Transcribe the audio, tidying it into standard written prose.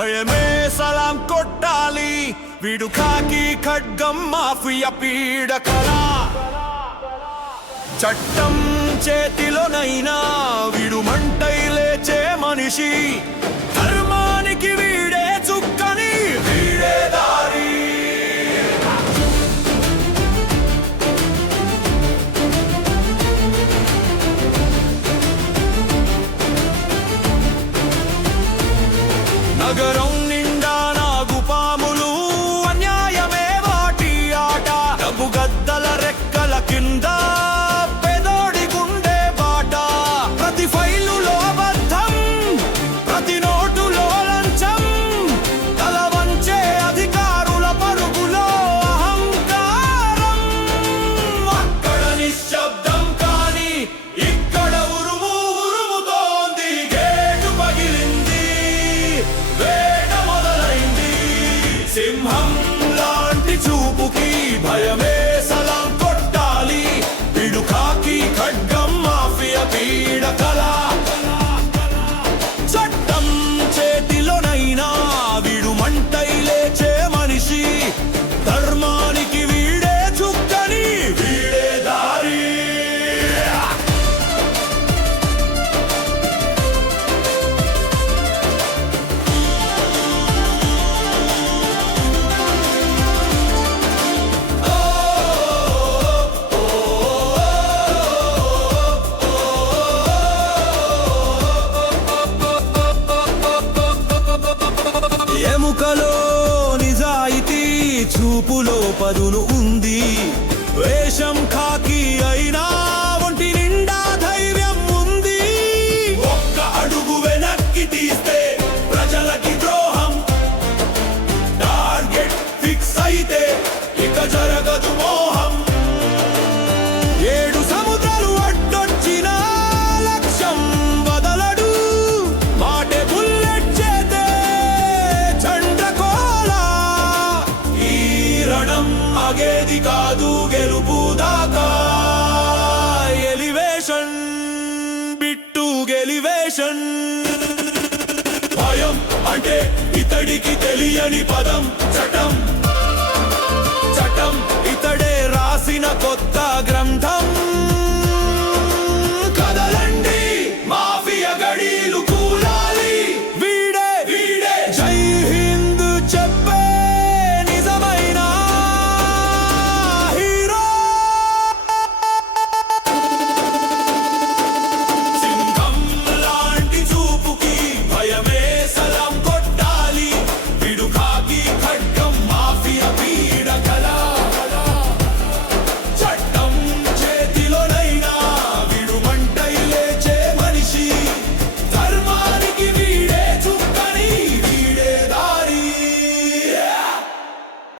భయమే సలాం కొట్టాలి, వీడు ఖాకీ ఖడ్గం మాఫియా పీడకలా. చట్టం చేతిలోనైనా వీడు మంటై లేచే మనిషి, ధర్మానికి వీడే చుక్కని వీడే దారి. నగరం నిండా నాగుపాములు, అన్యాయమే వాటి ఆట. డబ్బు గద్దల రెక్కల కింద పెదోడి గుండె బాట. ప్రతి ఫైలులో బద్ధం, ప్రతి నోటులో లంచం. తల వంచే అధికారుల పరుగులో అహంకారం. అక్కడ నిశ్శబ్దం కానీ ఇక్కడ ఉరుము ఉరుముతోంది. గేటు పగిలింది, వేట మొదలైంది. సింహం లాంటి చూపుకి భయమే సలాం కొట్టాలి, వీడు ఖాకీ ఖడ్గం మాఫియా పీడకలా. చట్టం చేతిలోనైనా వీడు మంటై లేచే మనిషి, ధర్మానికి వీడే చుక్కని వీడే దారి. ఎముకలో నిజాయితీ, చూపులో పదును ఉంది. వేషం ఖాకీ అయినా ఒంటి నిండా ధైర్యం ఉంది. ఒక్క అడుగు వెనక్కి తీస్తే ప్రజలకి ద్రోహం. టార్గెట్ ఫిక్స్ అయితే ఇక జరగదు మోహం. ఏడు సముద్రాలు అడ్డొచ్చిన లక్ష్యం వదలడు. మాటే బుల్లెట్ చేతే చండ్రకోలా. ఈ రణం ఆగేది కాదు గెలుపు దాకా. ఎలివేషన్ బిట్టు గెలివేషన్. భయం అంటే ఇతడికి తెలియని పదం. చట్టం